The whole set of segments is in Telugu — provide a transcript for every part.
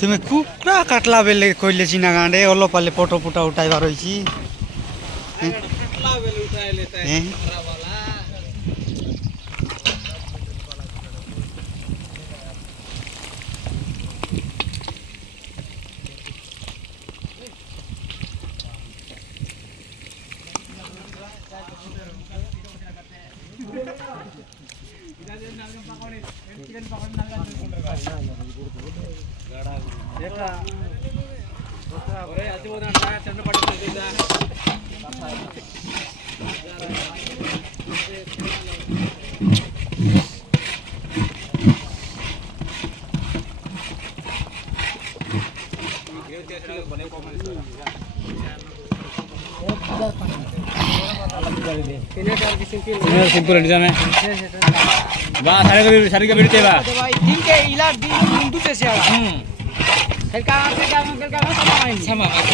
তুমি কুকুরা কাটলা বেলে কইলে চিনা গাঁডে ওলো পালে ফটো ফুটা উঠাইবার হয়েছি సింపుల్ నిజమే బా సరిగా పెడితేవా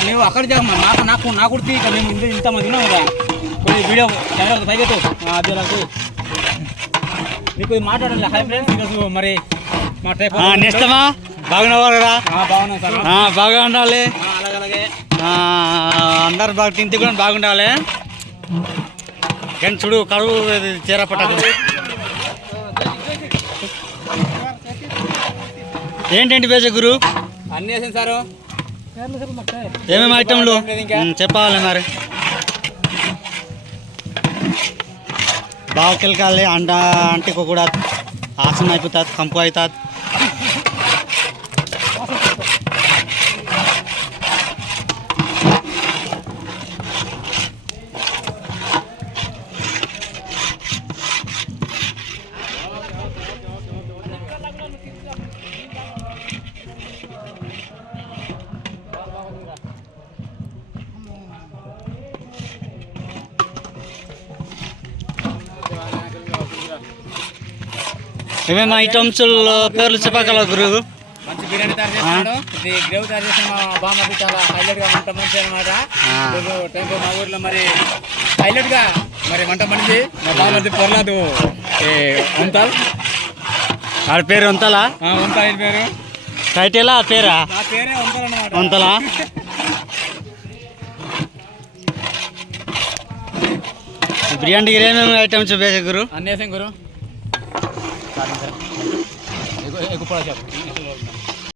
నువ్వు అక్కడ నాకు నాకు కుర్తి మేము ఇంతమంది ఉన్నాం కదా వీడియో కెమెరా పైకి అది నాకు నీకు మాట్లాడాలి హై ఫ్రెండ్స్ మరి మా టైప్ నెక్స్టమా బాగున్నావా బాగున్నాం సార్ బాగా ఉండాలి అలాగే అందరు బాగా తింటే కూడా బాగుండాలి కానీ చూడు కడుగు చీర పట్టదు ఏంటండి బేజ గురు అన్నీ వేసింది సారు ఏమేమి ఐటమ్లు చెప్పాలి మరి బాగా కిలకాలి అంటికి కూడా ఆసన అయిపోతుంది కంపు అవుతుంది ఏమేమి ఐటమ్స్ పేర్లు చెప్పగలరు గురు మంచి బిర్యానీ తయారు చేస్తున్నాడు ఇది గ్రేవ్ తయారు చేసిన మా బామ్మకి చాలా హైలైట్గా వంట మంచి అనమాట టెంపో మా ఊర్లో మరి హైలైట్గా మరి వంట మంచి మా బామ్మది పొరలాదు వంతాల్ ఆడ పేరు వంతలా వంత ఆయన పేరు టైటిలా పేరా నా పేరే వంతల్ అన్నమాట వంతలా బిర్యానీకి ఏమేమి ఐటమ్స్ బేస గురు అన్నేసం గురు ఎక్కువ